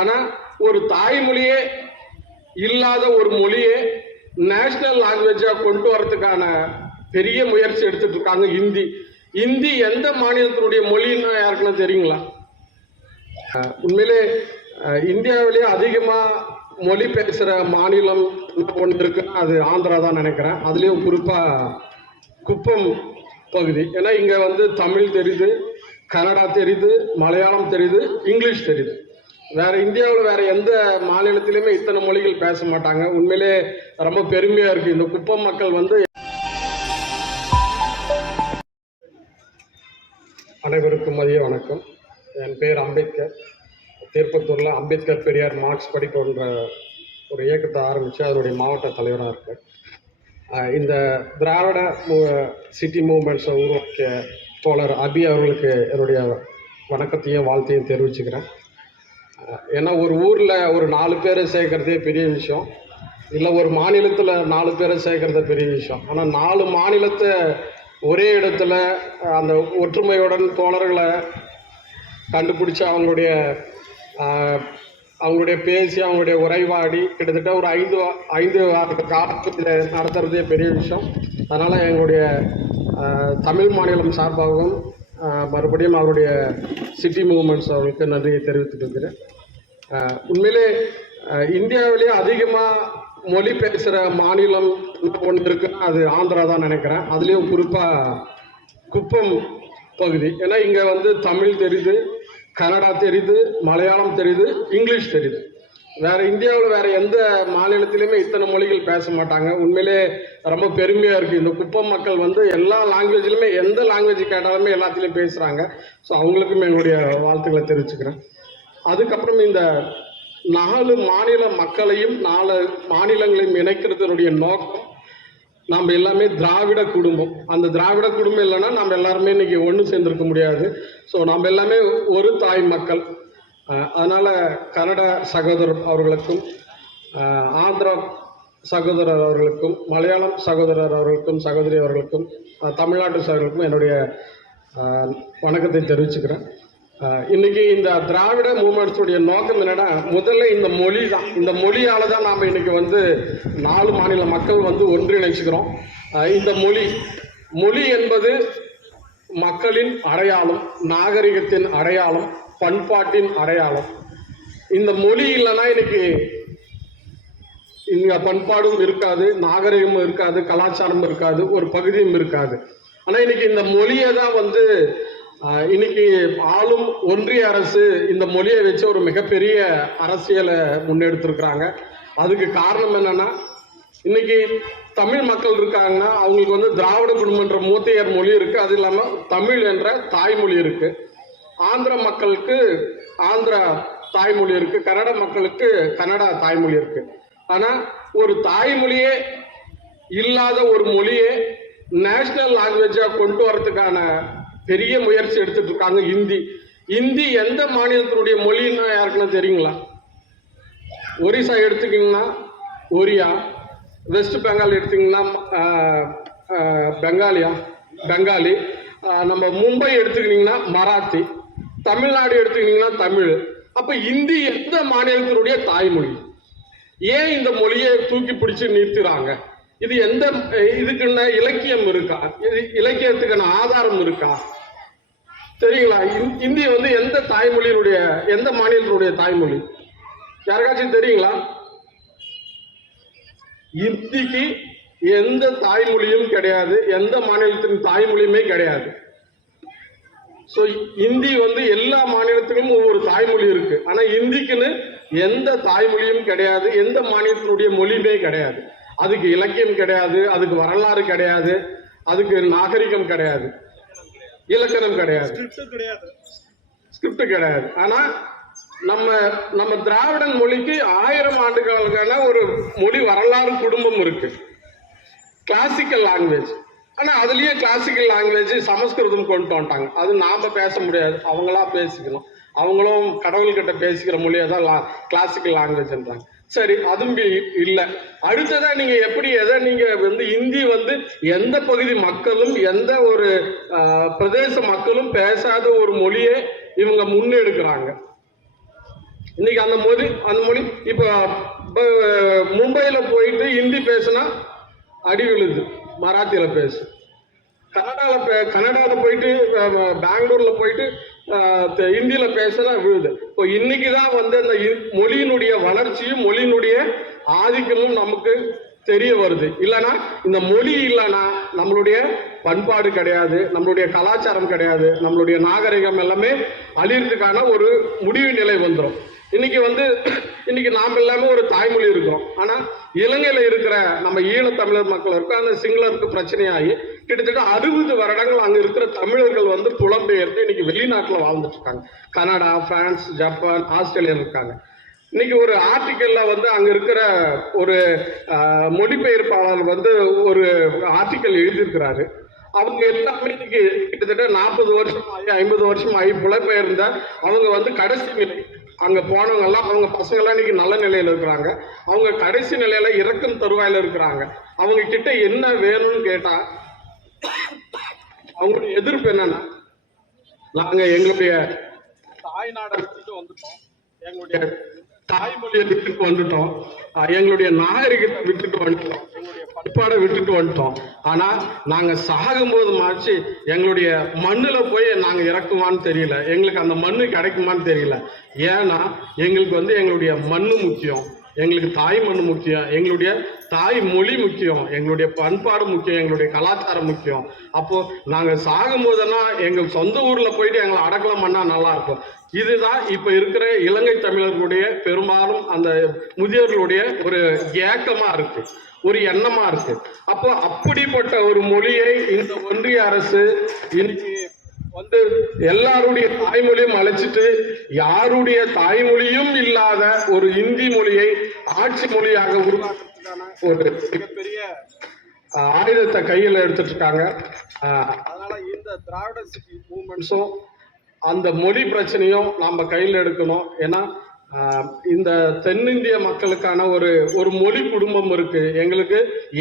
ஆனா ஒரு தாய்மொழியே இல்லாத ஒரு மொழியை நேஷனல் லாங்குவேஜா கொண்டு வரதுக்கான பெரிய முயற்சி எடுத்துட்டு இருக்காங்க ஹிந்தி ஹிந்தி எந்த மாநிலத்தினுடைய மொழின்னு யாருக்குன்னா தெரியுங்களா? உண்மையிலே இந்தியாவிலேயே அதிகமாக மொழி பேசுகிற மாநிலம் ஒன்று இருக்குன்னா அது ஆந்திரா தான் நினைக்கிறேன். அதுலேயும் குறிப்பாக குப்பம் பகுதி. ஏன்னா இங்கே வந்து தமிழ் தெரியுது கன்னடா தெரியுது மலையாளம் தெரியுது இங்கிலீஷ் தெரியுது. வேற இந்தியாவில் வேற எந்த மாநிலத்திலுமே இத்தனை மொழிகள் பேச மாட்டாங்க. உண்மையிலே ரொம்ப பெருமையாக இருக்குது இந்த குப்பம் மக்கள் வந்து அனைவருக்கும் மதிய வணக்கம். என் பேர் அம்பேத்கர். திருப்பத்தூரில் அம்பேத்கர் பெரியார் மார்க்ஸ் படிக்கன்ற ஒரு இயக்கத்தை ஆரம்பித்து அதனுடைய மாவட்ட தலைவராக இருக்கேன். இந்த திராவிட சிட்டி மூமெண்ட்ஸை உருவாக்கிய தோழர் அபி அவர்களுக்கு என்னுடைய வணக்கத்தையும் வாழ்த்தையும் தெரிவிச்சுக்கிறேன். ஏன்னா ஒரு ஊரில் ஒரு நாலு பேரை சேர்க்கறதே பெரிய விஷயம். இல்லை ஒரு மாநிலத்தில் நாலு பேரை சேர்க்குறது பெரிய விஷயம். ஆனால் நாலு மாநிலத்தை ஒரே இடத்துல அந்த ஒற்றுமையுடன் தோழர்களை கண்டுபிடிச்சி அவங்களுடைய அவங்களுடைய பேசி அவங்களுடைய உரைவாடி கிட்டத்தட்ட ஒரு ஐந்து ஐந்து ஆண்டு காலத்தில் நடத்துகிறதே பெரிய விஷயம். அதனால் எங்களுடைய தமிழ் மாநிலம் சார்பாகவும் மறுபடியும் அவருடைய சிட்டி மூவ்மெண்ட்ஸ் அவர்களுக்கு நன்றியை தெரிவித்துக் கொள்கிறேன். உண்மையிலே ஆஹ், இந்தியாவிலேயே அதிகமாக மொழி பேசுகிற மாநிலம் ஒன்று இருக்குன்னா அது ஆந்திரா தான் நினைக்கிறேன். அதுலேயும் குறிப்பாக குப்பம் பகுதி. ஏன்னா இங்கே வந்து தமிழ் தெரியுது கன்னடா தெரியுது மலையாளம் தெரியுது இங்கிலீஷ் தெரியுது. வேற இந்தியாவில் வேற எந்த மாநிலத்திலுமே இத்தனை மொழிகள் பேச மாட்டாங்க. உண்மையிலே ரொம்ப பெருமையாக இருக்குது இந்த குப்பம் மக்கள் வந்து எல்லா லாங்குவேஜ்லையுமே எந்த லாங்குவேஜ் கேட்டாலுமே எல்லாத்துலேயும் பேசுகிறாங்க ஸோ அவங்களுக்கும் என்னுடைய வாழ்த்துக்களை தெரிவிச்சுக்கிறேன். அதுக்கப்புறம் இந்த நாலு மாநில மக்களையும் நாலு மாநிலங்களையும் இணைக்கிறதுனுடைய நோக்கம் நாம் எல்லாமே திராவிட குடும்பம். அந்த திராவிட குடும்பம் இல்லைன்னா நம்ம எல்லாருமே இன்னைக்கு ஒன்று சேர்ந்திருக்க முடியாது. ஸோ நம்ம எல்லாமே ஒரு தாய் மக்கள். அதனால் கன்னட சகோதரர் அவர்களுக்கும் ஆந்திரா சகோதரர் அவர்களுக்கும் மலையாளம் சகோதரர் அவர்களுக்கும் சகோதரி அவர்களுக்கும் தமிழ்நாட்டு சகோதரர்களுக்கும் என்னுடைய வணக்கத்தை தெரிவிச்சுக்கிறேன். இன்றைக்கி இன்னைக்கு இந்த திராவிட மூமெண்ட்ஸுடைய நோக்கம் என்னன்னா முதல்ல இந்த மொழி தான். இந்த மொழியால் தான் நாம் இன்னைக்கு வந்து நாலு மாநில மக்கள் வந்து ஒன்றிணைச்சுக்கிறோம். இந்த மொழி மொழி என்பது மக்களின் அடையாளம் நாகரிகத்தின் அடையாளம் பண்பாட்டின் அடையாளம். இந்த மொழி இல்லைன்னா இன்னைக்கு இங்க பண்பாடும் இருக்காது நாகரிகமும் இருக்காது கலாச்சாரமும் இருக்காது ஒரு பகுதியும் இருக்காது. ஆனா இன்னைக்கு இந்த மொழியை தான் வந்து இன்னைக்கு ஆளும் ஒன்றிய அரசு இந்த மொழியை வச்சு ஒரு மிகப்பெரிய அரசியலை முன்னெடுத்திருக்கிறாங்க. அதுக்கு காரணம் என்னன்னா இன்னைக்கு தமிழ் மக்கள் இருக்காங்கன்னா அவங்களுக்கு வந்து திராவிட குடும்பன்ற மூத்தையர் மொழி இருக்கு. அது இல்லாமல் தமிழ் என்ற தாய்மொழி இருக்குது ஆந்திர மக்களுக்கு ஆந்திரா தாய்மொழி இருக்கு கன்னட மக்களுக்கு கன்னடா தாய்மொழி இருக்கு. ஆனா ஒரு தாய்மொழியே இல்லாத ஒரு மொழியே நேஷனல் லாங்குவேஜா கொண்டு வரதுக்கான பெரிய முயற்சி எடுத்துட்டு இருக்காங்க ஹிந்தி ஹிந்தி எந்த மாநிலத்தினுடைய மொழின்னா யாருக்குன்னா தெரியுங்களா? ஒரிசா எடுத்துக்கிங்கன்னா ஒரியா வெஸ்ட் பெங்கால் எடுத்திங்கன்னா பெங்காலியா பெங்காலி. நம்ம மும்பை எடுத்துக்கிட்டிங்கன்னா மராத்தி. தமிழ்நாடு எடுத்துக்கிட்டிங்கன்னா தமிழ். அப்போ இந்தி எந்த மாநிலத்தினுடைய தாய்மொழி? ஏன் இந்த மொழியை தூக்கி பிடிச்சு நிறுத்துறாங்க? இது எந்த இதுக்குன்னு இலக்கியம் இருக்கா? இது இலக்கியத்துக்கான ஆதாரம் இருக்கா? தெரியுங்களா? இந்- இந்தி வந்து எந்த தாய்மொழியினுடைய எந்த மாநிலத்தினுடைய தாய்மொழி? யாருக்காச்சும் தெரியுங்களா? இந்திக்கு எந்த தாய்மொழியும் கிடையாது எந்த மாநிலத்தின் தாய்மொழியுமே கிடையாது. ஸோ இந்தி வந்து எல்லா மாநிலத்திலும் ஒவ்வொரு தாய்மொழி இருக்கு. ஆனா இந்திக்குன்னு எந்த தாய்மொழியும் கிடையாது எந்த மாநிலத்தினுடைய மொழியுமே கிடையாது. அதுக்கு இலக்கியம் கிடையாது அதுக்கு வரலாறு கிடையாது அதுக்கு நாகரிகம் கிடையாது. இலக்கணம் கிடையாது. ஸ்கிரிப்ட் கிடையாது. ஆனா நம்ம நம்ம திராவிடன் மொழிக்கு ஆயிரம் ஆண்டுகளுக்கான ஒரு மொழி வரலாறு குடும்பம் இருக்கு. கிளாசிக்கல் லாங்குவேஜ் ஆனா அதுலயே கிளாசிக்கல் லாங்குவேஜ் சமஸ்கிருதம் கொண்டு வந்துட்டாங்க. அது நாம பேச முடியாது. அவங்களா பேசிக்கணும். அவங்களும் கடவுள்கிட்ட பேசிக்கிற மொழியை தான் லா கிளாசிக்கல் லாங்குவேஜ்ன்றாங்க சரி அதுவும் இல்லை. அடுத்ததாக அடுத்ததா நீங்க எப்படி எதை நீங்க வந்து இந்தி வந்து எந்த பகுதி மக்களும் எந்த ஒரு பிரதேச மக்களும் பேசாத ஒரு மொழியை இவங்க முன்னெடுக்கிறாங்க. இன்னைக்கு அந்த மொழி அந்த மொழி இப்போ மும்பையில் போயிட்டு ஹிந்தி பேசுனா அடி விழுது. மராத்தியில் பேசு. கன்னடாவில் பே கன்னடாவில் போயிட்டு பெங்களூரில் போயிட்டு இந்தியில் பேசலாம் விழுது. இப்போ இன்னைக்கு தான் வந்து அந்த இ- மொழியினுடைய வளர்ச்சியும் மொழியினுடைய ஆதிக்கமும் நமக்கு தெரிய வருது. இல்லைன்னா இந்த மொழி இல்லைன்னா நம்மளுடைய பண்பாடு கிடையாது நம்மளுடைய கலாச்சாரம் கிடையாது நம்மளுடைய நாகரிகம் எல்லாமே அழியறதுக்கான ஒரு முடிவு நிலை வந்துடும் இன்னைக்கு வந்து இன்னைக்கு நாம் எல்லாமே ஒரு தாய்மொழி இருக்கிறோம். ஆனால் இலங்கையில் இருக்கிற நம்ம ஈழத்தமிழர் மக்கள் இருக்கோம். அந்த சிங்களருக்கு பிரச்சனையாகி கிட்டத்தட்ட அறுபது வருடங்கள் அங்கே இருக்கிற தமிழர்கள் வந்து புலம்பெயர்ந்து இன்னைக்கு வெளிநாட்டில் வாழ்ந்துட்டு இருக்காங்க. கனடா பிரான்ஸ் ஜப்பான் ஆஸ்திரேலியா இருக்காங்க. இன்னைக்கு ஒரு ஆர்டிக்கல்ல வந்து அங்க இருக்கிற ஒரு மொழிபெயர்ப்பாளர் வந்து ஒரு ஆர்டிக்கல் எழுதியிருக்கிறாரு. அவங்க எல்லாமே இன்னைக்கு கிட்டத்தட்ட நாற்பது வருஷம் ஆகி ஐம்பது வருஷம் ஆகி புலம்பெயர்ந்த அவங்க வந்து கடைசி நிலை. அங்க போனவங்க எல்லாம் அவங்க பசங்க எல்லாம் இன்னைக்கு நல்ல நிலையில இருக்கிறாங்க. அவங்க கடைசி நிலையில இறக்கும் தருவாயில இருக்கிறாங்க. அவங்க கிட்ட என்ன வேணும்னு கேட்டா அவங்களுடைய எதிர்ப்பு என்னன்னா நாங்க எங்களுடைய தாய்நாடை வந்துட்டோம். எங்களுடைய தாய்மொழியை விட்டுட்டு வந்துட்டோம். எங்களுடைய நாகரிகத்தை விட்டுட்டு வந்துட்டோம். பண்பாடை விட்டுட்டு வந்துட்டோம். ஆனா நாங்க சாகும்போது மாச்சு எங்களுடைய மண்ணுல போய் நாங்க இறக்குமான்னு தெரியல. எங்களுக்கு அந்த மண்ணு கிடைக்குமான்னு தெரியல. ஏன்னா எங்களுக்கு வந்து எங்களுடைய மண்ணு முக்கியம். எங்களுக்கு தாய் மண் முக்கியம் எங்களுடைய தாய் மொழி முக்கியம் எங்களுடைய பண்பாடு முக்கியம் எங்களுடைய கலாச்சாரம் முக்கியம். அப்போ நாங்கள் சாகும் போதெல்லாம் எங்கள் சொந்த ஊர்ல போயிட்டு எங்களை அடக்கலம் பண்ணால் நல்லா இருக்கும். இதுதான் இப்போ இருக்கிற இலங்கை தமிழர்களுடைய பெரும்பாலும் அந்த முதியோர்களுடைய ஒரு ஏக்கமா இருக்கு ஒரு எண்ணமா இருக்கு. அப்போ அப்படிப்பட்ட ஒரு மொழியை இந்த ஒன்றிய அரசு இன்னைக்கு வந்து எல்லாருடைய தாய்மொழியும் அழைச்சிட்டு யாருடைய தாய்மொழியும் இல்லாத ஒரு இந்தி மொழியை ஆட்சி மொழியாக உருவாக்குறதுக்கான ஒரு மிகப்பெரிய ஆயுதத்தை கையில் எடுத்துட்டு இருக்காங்க அதனால இந்த திராவிட சிட்டி மூமெண்ட்ஸும் அந்த மொழி பிரச்சனையும் நம்ம கையில் எடுக்கணும். ஏன்னா இந்த தென்னிந்திய மக்களுக்கான ஒரு ஒரு மொழி குடும்பம் இருக்கு. எங்களுக்கு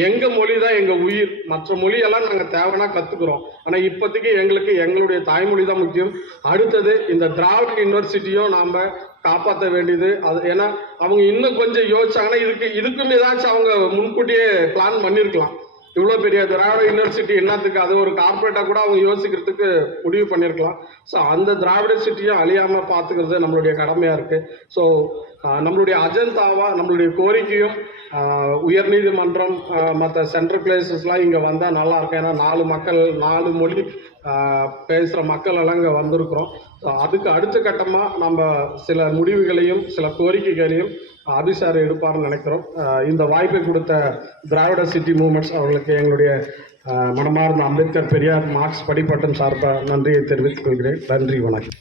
எங்க மொழி தான் எங்க உயிர். மற்ற மொழியெல்லாம் நாங்கள் தேவைன்னா கத்துக்கிறோம். ஆனா இப்போதைக்கு எங்களுக்கு எங்களுடைய தாய்மொழி தான் முக்கியம். அடுத்தது இந்த திராவிட யூனிவர்சிட்டியும் நாம காப்பாற்ற வேண்டியது. அது ஏன்னா அவங்க இன்னும் கொஞ்சம் யோசிச்சாங்கன்னா இதுக்கு இதுக்கும் ஏதாச்சும் அவங்க முன்கூட்டியே பிளான் பண்ணியிருக்கலாம் இவ்வளோ பெரிய திராவிட யூனிவர்சிட்டி என்னத்துக்கு அது ஒரு கார்பரேட்டாக கூட அவங்க யோசிக்கிறதுக்கு முடிவு பண்ணியிருக்கலாம். ஸோ அந்த திராவிட சிட்டியும் அழியாமல் பார்த்துக்கிறது நம்மளுடைய கடமையாக இருக்குது ஸோ நம்மளுடைய அஜந்தாவாக நம்மளுடைய கோரிக்கையும் உயர்நீதிமன்றம் மற்ற சென்ட்ரல் பிளேசஸ்லாம் இங்கே வந்தால் நல்லா இருக்கும். ஏன்னா நாலு மக்கள் நாலு மொழி பேசுகிற மக்கள் எல்லாம் இங்கே வந்திருக்கிறோம். அதுக்கு அடுத்த கட்டமாக நம்ம சில முடிவுகளையும் சில கோரிக்கைகளையும் அபிசார் எடுப்பார்னு நினைக்கிறோம். இந்த வாய்ப்பை கொடுத்த திராவிட சிட்டி மூமெண்ட்ஸ் அவர்களுக்கு எங்களுடைய மனமார்ந்த அம்பேத்கர் பெரியார் மார்க்ஸ் படிப்பட்டம் சார்பாக நன்றியை தெரிவித்துக் கொள்கிறேன். நன்றி வணக்கம்.